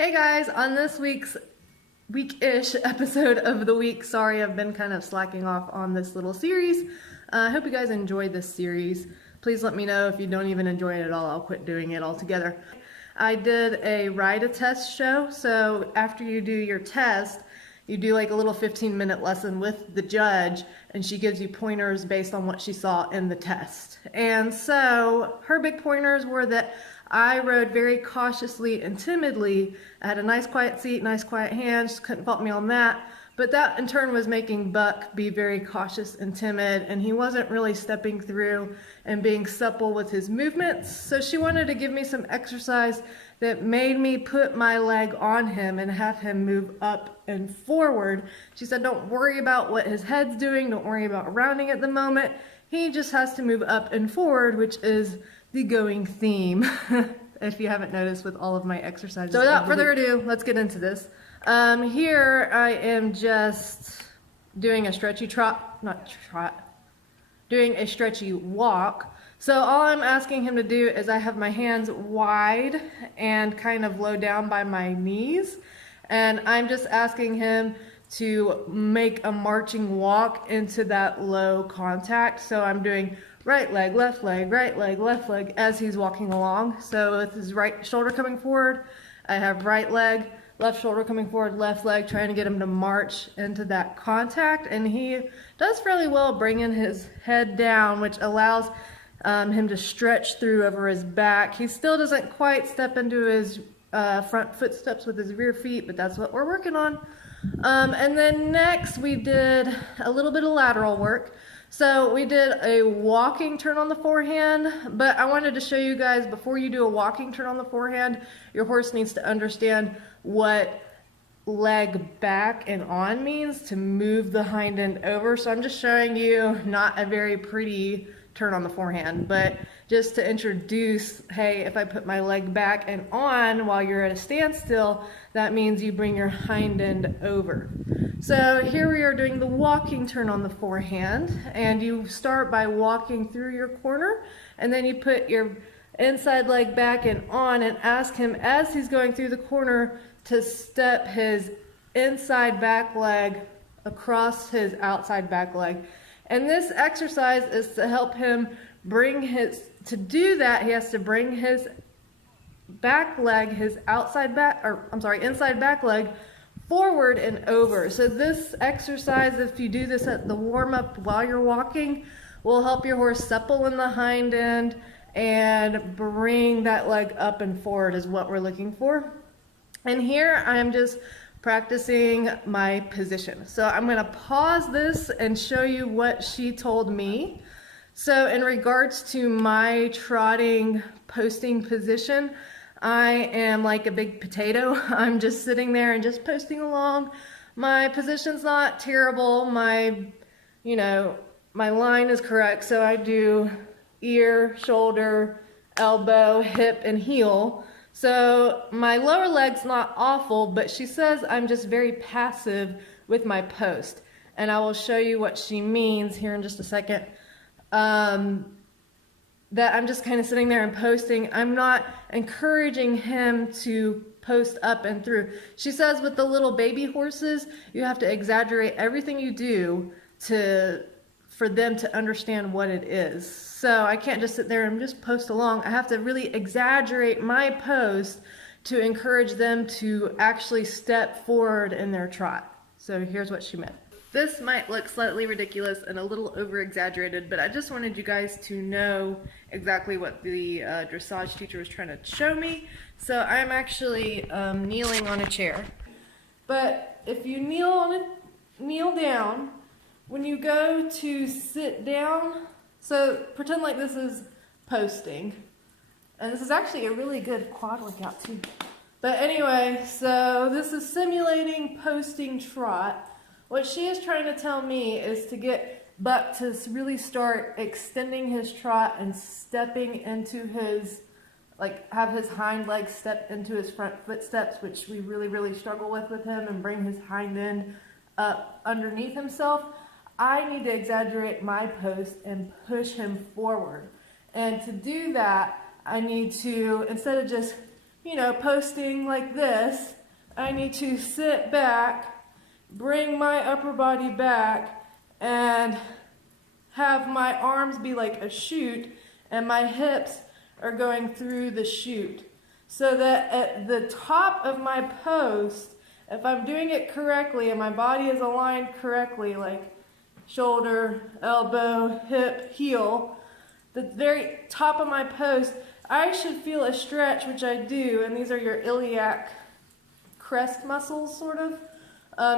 Hey guys, on this week-ish episode of the week, sorry I've been kind of slacking off on this little series. I hope you guys enjoyed this series. Please let me know if you don't even enjoy it at all. I'll quit doing it altogether. I did a ride-a-test show, so after you do your test, you do like a little 15-minute lesson with the judge, and she gives you pointers based on what she saw in the test. And so her big pointers were that I rode very cautiously and timidly. I had a nice quiet seat, nice quiet hands, couldn't fault me on that. But that in turn was making Buck be very cautious and timid, and he wasn't really stepping through and being supple with his movements. So she wanted to give me some exercise that made me put my leg on him and have him move up and forward. She said, don't worry about what his head's doing, don't worry about rounding at the moment. He just has to move up and forward, which is the going theme, if you haven't noticed with all of my exercises. So without further ado, let's get into this. Here I am just doing a stretchy doing a stretchy walk. So all I'm asking him to do is I have my hands wide and kind of low down by my knees. And I'm just asking him to make a marching walk into that low contact. So I'm doing right leg, left leg, right leg, left leg as he's walking along. So with his right shoulder coming forward, I have right leg, left shoulder coming forward, left leg, trying to get him to march into that contact. And he does fairly well bringing his head down, which allows him to stretch through over his back. He still doesn't quite step into his front footsteps with his rear feet, but that's what we're working on. And then next we did a little bit of lateral work. So we did a walking turn on the forehand, but I wanted to show you guys, before you do a walking turn on the forehand, your horse needs to understand what leg back and on means to move the hind end over. So I'm just showing you not a very pretty turn on the forehand, but just to introduce, hey, if I put my leg back and on while you're at a standstill, that means you bring your hind end over. So here we are doing the walking turn on the forehand, and you start by walking through your corner, and then you put your inside leg back and on and ask him as he's going through the corner to step his inside back leg across his outside back leg. And this exercise is to help him bring to do that, he has to bring his back leg, inside back leg forward and over. So this exercise, if you do this at the warm-up while you're walking, will help your horse supple in the hind end and bring that leg up and forward is what we're looking for. And here I'm just practicing my position. So I'm going to pause this and show you what she told me. So in regards to my trotting posting position, I am like a big potato. I'm just sitting there and just posting along. My position's not terrible. My line is correct. So I do ear, shoulder, elbow, hip, and heel. So my lower leg's not awful, but she says I'm just very passive with my post. And I will show you what she means here in just a second. That I'm just kind of sitting there and posting. I'm not encouraging him to post up and through. She says with the little baby horses, you have to exaggerate everything you do for them to understand what it is. So I can't just sit there and just post along. I have to really exaggerate my post to encourage them to actually step forward in their trot. So here's what she meant. This might look slightly ridiculous and a little over-exaggerated, but I just wanted you guys to know exactly what the dressage teacher was trying to show me. So I'm actually kneeling on a chair. But if you kneel down, when you go to sit down, so pretend like this is posting. And this is actually a really good quad workout too. But anyway, so this is simulating posting trot. What she is trying to tell me is to get Buck to really start extending his trot and stepping into his, have his hind leg step into his front footsteps, which we really struggle with him, and bring his hind end up underneath himself. I need to exaggerate my post and push him forward. And to do that, I need to, instead of just you know, posting like this, I need to sit back, bring my upper body back, and have my arms be like a chute, and my hips are going through the chute. So that at the top of my post, if I'm doing it correctly and my body is aligned correctly, like shoulder, elbow, hip, heel, the very top of my post, I should feel a stretch, which I do, and these are your iliac crest muscles, sort of.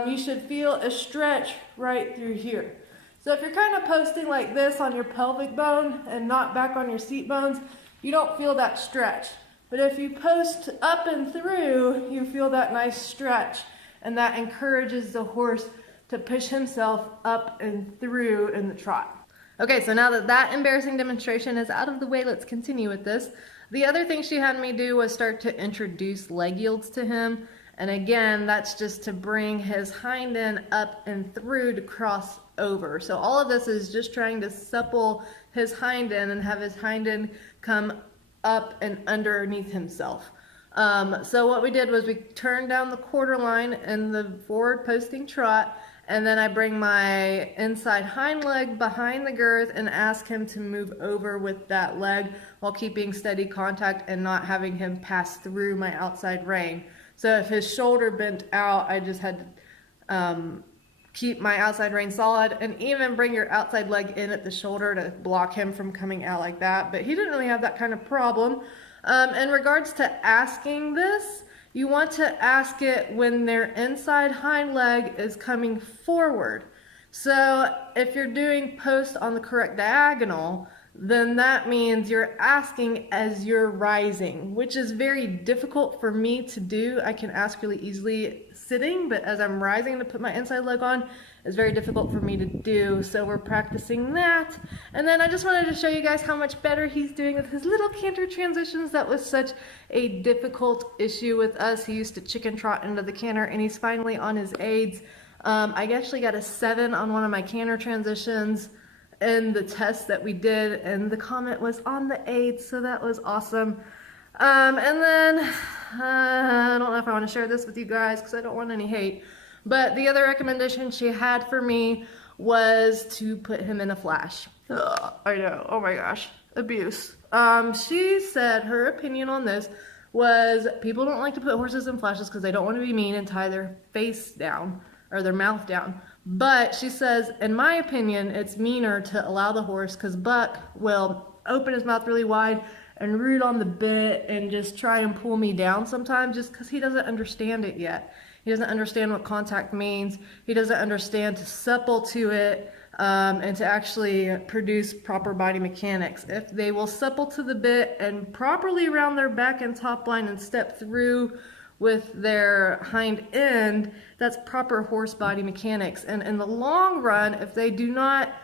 You should feel a stretch right through here. So if you're kind of posting like this on your pelvic bone and not back on your seat bones, you don't feel that stretch. But if you post up and through, you feel that nice stretch, and that encourages the horse to push himself up and through in the trot. Okay, so now that that embarrassing demonstration is out of the way, let's continue with this. The other thing she had me do was start to introduce leg yields to him. And again, that's just to bring his hind end up and through to cross over. So all of this is just trying to supple his hind end and have his hind end come up and underneath himself. So what we did was we turned down the quarter line in the forward posting trot, and then I bring my inside hind leg behind the girth and ask him to move over with that leg while keeping steady contact and not having him pass through my outside rein. So if his shoulder bent out, I just had to keep my outside rein solid, and even bring your outside leg in at the shoulder to block him from coming out like that. But he didn't really have that kind of problem. In regards to asking this, you want to ask it when their inside hind leg is coming forward. So if you're doing post on the correct diagonal, then that means you're asking as you're rising, which is very difficult for me to do. I can ask really easily sitting, but as I'm rising to put my inside leg on, it's very difficult for me to do. So we're practicing that. And then I just wanted to show you guys how much better he's doing with his little canter transitions. That was such a difficult issue with us. He used to chicken trot into the canter, and he's finally on his aids. I actually got a 7 on one of my canter transitions in the test that we did, and the comment was on the aids, so that was awesome. And then I don't know if I want to share this with you guys because I don't want any hate, but the other recommendation she had for me was to put him in a flash. Ugh, I know, oh my gosh, abuse. She said her opinion on this was people don't like to put horses in flashes because they don't want to be mean and tie their face down or their mouth down. But she says, in my opinion, it's meaner to allow the horse, because Buck will open his mouth really wide and root on the bit and just try and pull me down sometimes, just because he doesn't understand it yet. He doesn't understand what contact means. He doesn't understand to supple to it and to actually produce proper body mechanics. If they will supple to the bit and properly round their back and top line and step through with their hind end, that's proper horse body mechanics. And in the long run, if they do not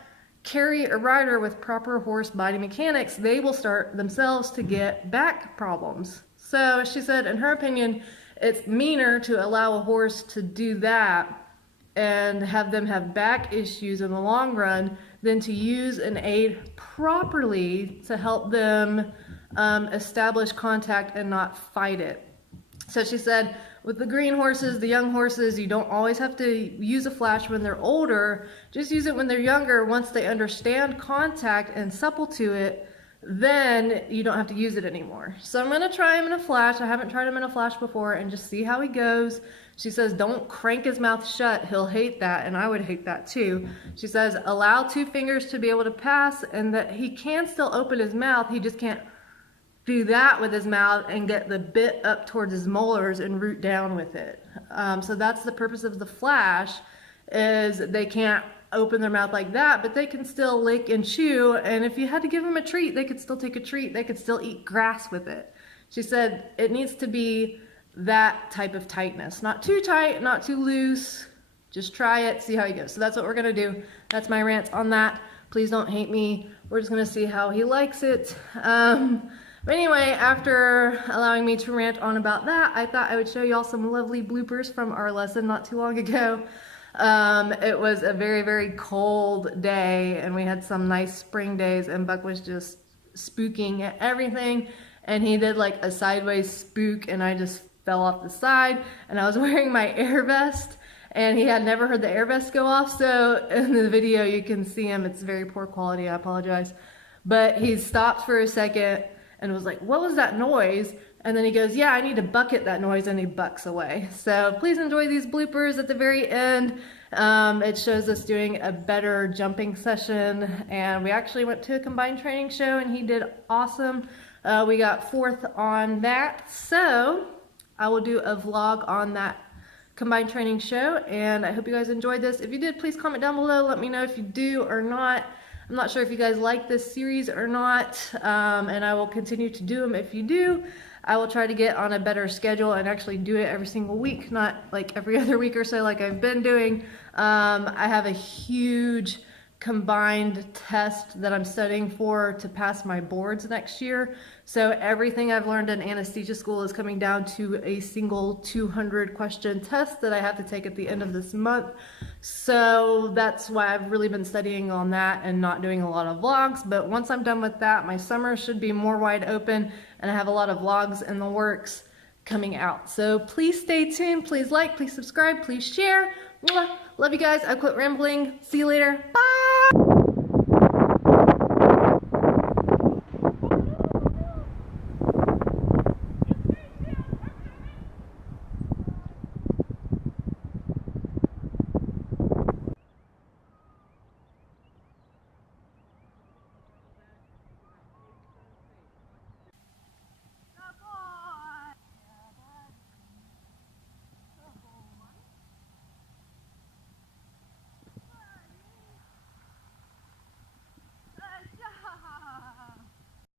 carry a rider with proper horse body mechanics, they will start themselves to get back problems. So she said, in her opinion, it's meaner to allow a horse to do that and have them have back issues in the long run than to use an aid properly to help them establish contact and not fight it. So she said, with the green horses, the young horses, you don't always have to use a flash when they're older. Just use it when they're younger. Once they understand contact and supple to it, then you don't have to use it anymore. So I'm going to try him in a flash. I haven't tried him in a flash before, and just see how he goes. She says, don't crank his mouth shut. He'll hate that, and I would hate that too. She says, allow 2 fingers to be able to pass, and that he can still open his mouth. He just can't do that with his mouth and get the bit up towards his molars and root down with it. So that's the purpose of the flash, is they can't open their mouth like that, but they can still lick and chew, and if you had to give them a treat, they could still take a treat. They could still eat grass with it. She said it needs to be that type of tightness. Not too tight, not too loose. Just try it, see how he goes. So that's what we're gonna do. That's my rant on that. Please don't hate me. We're just gonna see how he likes it. But anyway, after allowing me to rant on about that, I thought I would show y'all some lovely bloopers from our lesson not too long ago. It was a very, very cold day, and we had some nice spring days, and Buck was just spooking at everything. and he did like a sideways spook, and I just fell off the side, and I was wearing my air vest, and he had never heard the air vest go off. So in the video you can see him, it's very poor quality, I apologize, but he stopped for a second and was like, what was that noise? And then he goes, yeah, I need to bucket that noise, and he bucks away. So please enjoy these bloopers at the very end. It shows us doing a better jumping session, and we actually went to a combined training show and he did awesome. We got 4th on that, so I will do a vlog on that combined training show, and I hope you guys enjoyed this. If you did, please comment down below, let me know if you do or not. I'm not sure if you guys like this series or not, and I will continue to do them. If you do, I will try to get on a better schedule and actually do it every single week, not like every other week or so like I've been doing. I have a huge combined test that I'm studying for to pass my boards next year. So everything I've learned in anesthesia school is coming down to a single 200 question test that I have to take at the end of this month. So that's why I've really been studying on that and not doing a lot of vlogs. But once I'm done with that, my summer should be more wide open, and I have a lot of vlogs in the works coming out. So please stay tuned, please like, please subscribe, please share. Mwah. Love you guys. I quit rambling. See you later. Bye.